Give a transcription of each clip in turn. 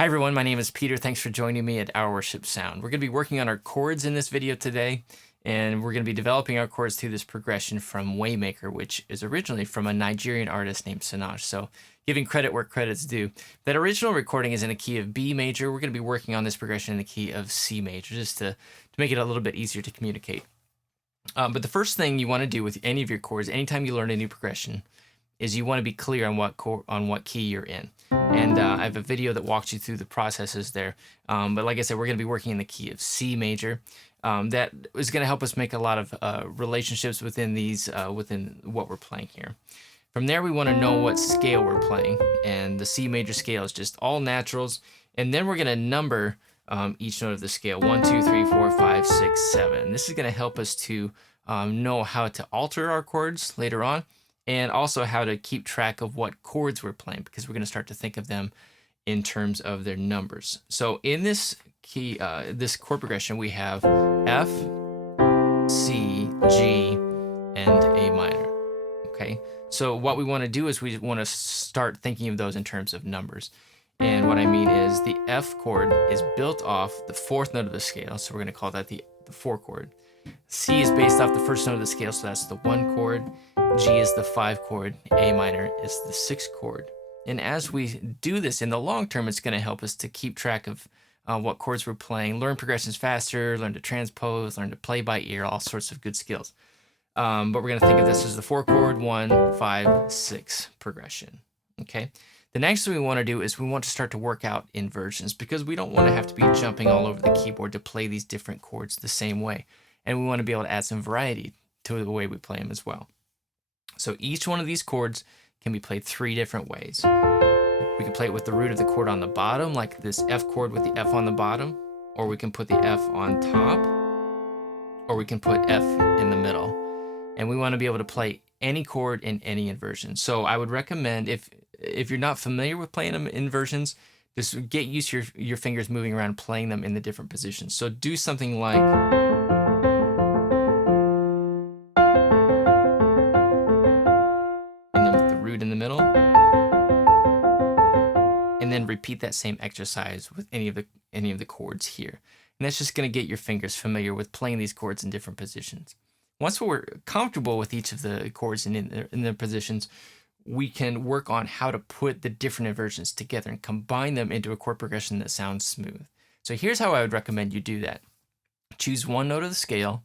Hi everyone, my name is Peter. Thanks for joining me at Our Worship Sound. We're going to be working on our chords in this video today, and we're going to be developing our chords through this progression from Waymaker, which is originally from a Nigerian artist named Sinach. So giving credit where credit's due. That original recording is in a key of B major. We're going to be working on this progression in the key of C major, just to make it a little bit easier to communicate. But the first thing you want to do with any of your chords, anytime you learn a new progression, is you want to be clear on what key you're in. And I have a video that walks you through the processes there. But like I said, we're going to be working in the key of C major. That is going to help us make a lot of relationships within these, within what we're playing here. From there, we want to know what scale we're playing. And the C major scale is just all naturals. And then we're going to number each note of the scale, 1, 2, 3, 4, 5, 6, 7. This is going to help us to know how to alter our chords later on, and also how to keep track of what chords we're playing, because we're going to start to think of them in terms of their numbers. So in this key, this chord progression, we have F, C, G, and A minor. Okay, so what we want to do is we want to start thinking of those in terms of numbers. And what I mean is the F chord is built off the fourth note of the scale, so we're going to call that the 4 chord. C is based off the first note of the scale, so that's the 1 chord. G is the 5 chord. A minor is the 6 chord. And as we do this in the long term, it's going to help us to keep track of what chords we're playing, learn progressions faster, learn to transpose, learn to play by ear, all sorts of good skills. But we're going to think of this as the 4 chord, 1, 5, 6 progression. Okay. The next thing we want to do is we want to start to work out inversions, because we don't want to have to be jumping all over the keyboard to play these different chords the same way. And we want to be able to add some variety to the way we play them as well. So each one of these chords can be played 3 different ways. We can play it with the root of the chord on the bottom, like this F chord with the F on the bottom, or we can put the F on top, or we can put F in the middle. And we want to be able to play any chord in any inversion. So I would recommend, if you're not familiar with playing them inversions, just get used to your fingers moving around, playing them in the different positions. So do something like, in the middle, and then repeat that same exercise with any of the chords here. And that's just going to get your fingers familiar with playing these chords in different positions. Once we're comfortable with each of the chords and in their positions, we can work on how to put the different inversions together and combine them into a chord progression that sounds smooth. So here's how I would recommend you do that. Choose one note of the scale,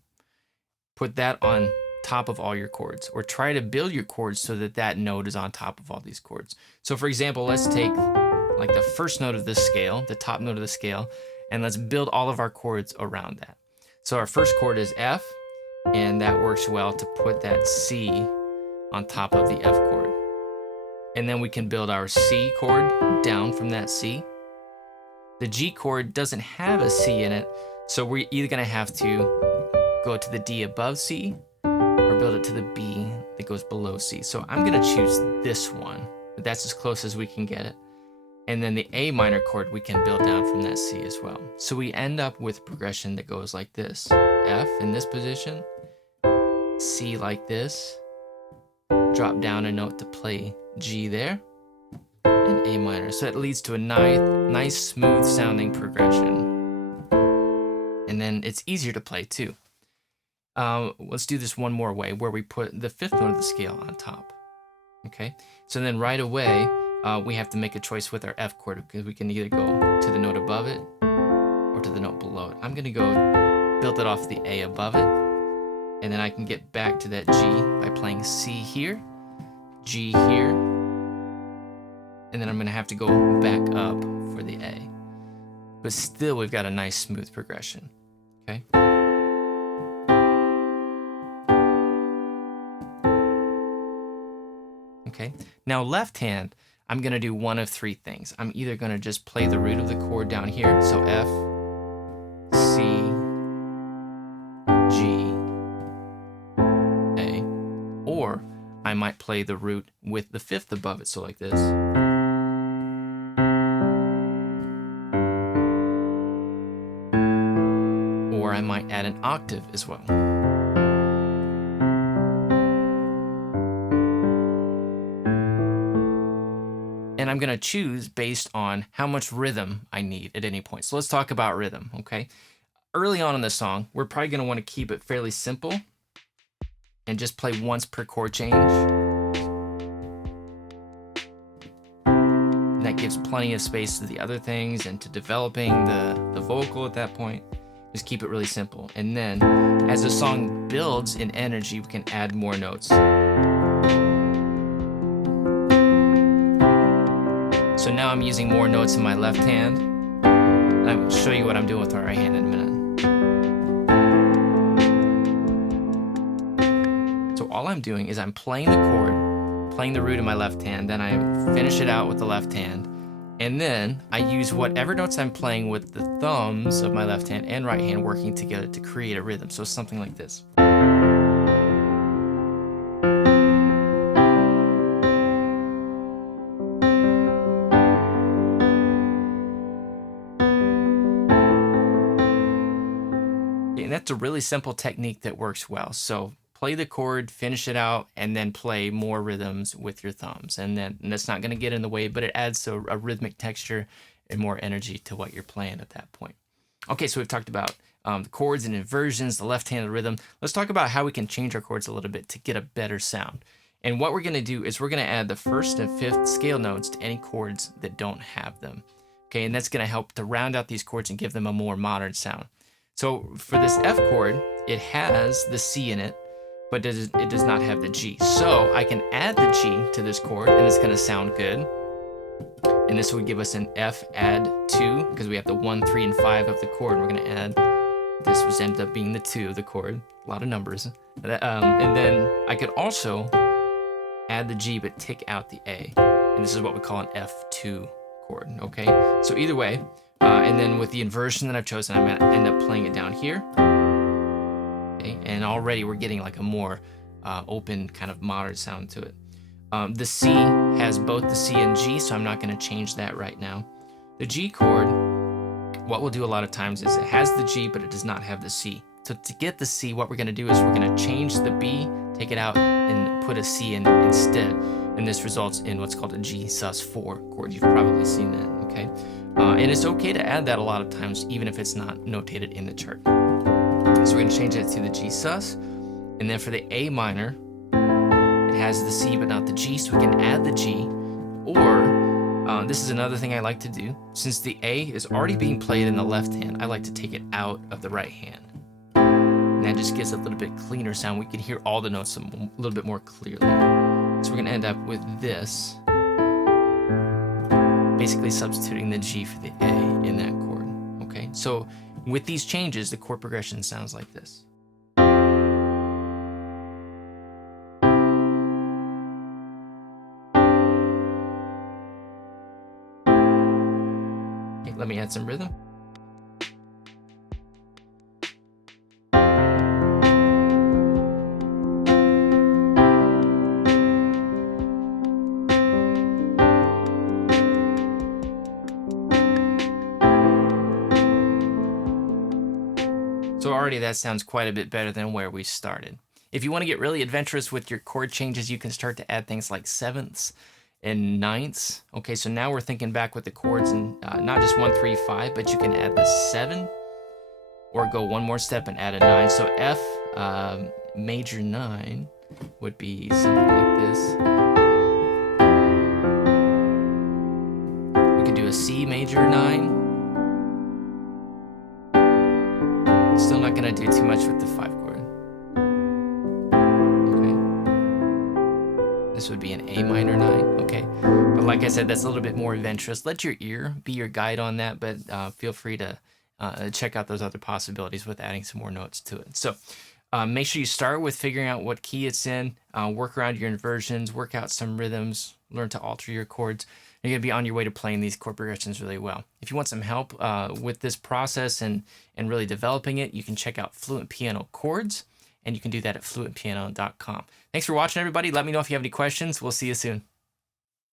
put that on top of all your chords, or try to build your chords so that that note is on top of all these chords. So for example, let's take like the first note of this scale, the top note of the scale, and let's build all of our chords around that. So our first chord is F, and that works well to put that C on top of the F chord. And then we can build our C chord down from that C. The G chord doesn't have a C in it, so we're either going to have to go to the D above C, or build it to the B that goes below C. So I'm going to choose this one. That's as close as we can get it. And then the A minor chord we can build down from that C as well. So we end up with a progression that goes like this. F in this position, C like this, drop down a note to play G there, and A minor. So that leads to a nice smooth sounding progression. And then it's easier to play too. Let's do this one more way, where we put the 5th note of the scale on top. Okay, so then right away, we have to make a choice with our F chord, because we can either go to the note above it or to the note below it. I'm going to go build it off the A above it, and then I can get back to that G by playing C here, G here, and then I'm going to have to go back up for the A. But still, we've got a nice smooth progression. Okay. Okay, now left hand, I'm going to do one of 3 things. I'm either going to just play the root of the chord down here, so F, C, G, A, or I might play the root with the 5th above it, so like this. Or I might add an octave as well. And and I'm going to choose based on how much rhythm I need at any point. So let's talk about rhythm, okay? Early on in the song, we're probably going to want to keep it fairly simple and just play once per chord change. And that gives plenty of space to the other things and to developing the vocal at that point. Just keep it really simple. And then as the song builds in energy, we can add more notes. So now I'm using more notes in my left hand. And I'll show you what I'm doing with my right hand in a minute. So all I'm doing is I'm playing the chord, playing the root in my left hand, then I finish it out with the left hand, and then I use whatever notes I'm playing with the thumbs of my left hand and right hand working together to create a rhythm. So something like this. And that's a really simple technique that works well. So play the chord, finish it out, and then play more rhythms with your thumbs. And that's not going to get in the way, but it adds a rhythmic texture and more energy to what you're playing at that point. Okay, so we've talked about the chords and inversions, the left-handed rhythm. Let's talk about how we can change our chords a little bit to get a better sound. And what we're going to do is we're going to add the first and fifth scale notes to any chords that don't have them. Okay, and that's going to help to round out these chords and give them a more modern sound. So for this F chord, it has the C in it, but it does not have the G. So I can add the G to this chord and it's going to sound good. And this would give us an F add 2 because we have the 1, 3, and 5 of the chord. We're going to add, this was ended up being the 2 of the chord, a lot of numbers. And then I could also add the G but take out the A. And this is what we call an F2 chord, okay? So either way, and then with the inversion that I've chosen, I'm going to end up playing it down here. Okay? And already we're getting like a more open kind of modern sound to it. The C has both the C and G, so I'm not going to change that right now. The G chord, what we'll do a lot of times is it has the G, but it does not have the C. So to get the C, what we're going to do is we're going to change the B, take it out, and put a C in instead. And this results in what's called a G sus4 chord. You've probably seen that, okay? And it's okay to add that a lot of times, even if it's not notated in the chart. So we're going to change it to the G sus. And then for the A minor, it has the C but not the G, so we can add the G. Or, this is another thing I like to do. Since the A is already being played in the left hand, I like to take it out of the right hand. And that just gives a little bit cleaner sound. We can hear all the notes a little bit more clearly. So we're going to end up with this. Basically substituting the G for the A in that chord, okay? So with these changes, the chord progression sounds like this. Okay, let me add some rhythm. So already that sounds quite a bit better than where we started. If you want to get really adventurous with your chord changes, you can start to add things like sevenths and ninths. Okay, so now we're thinking back with the chords and not just 1, 3, 5, but you can add the 7 or go one more step and add a 9. So F major 9 would be something like this. We could do a C major 9. Still not gonna do too much with the 5 chord. Okay. This would be an A minor 9, okay. But like I said, that's a little bit more adventurous. Let your ear be your guide on that, but feel free to check out those other possibilities with adding some more notes to it. So make sure you start with figuring out what key it's in, work around your inversions, work out some rhythms, learn to alter your chords. You're going to be on your way to playing these chord progressions really well. If you want some help with this process and really developing it, you can check out Fluent Piano Chords, and you can do that at fluentpiano.com. Thanks for watching, everybody. Let me know if you have any questions. We'll see you soon.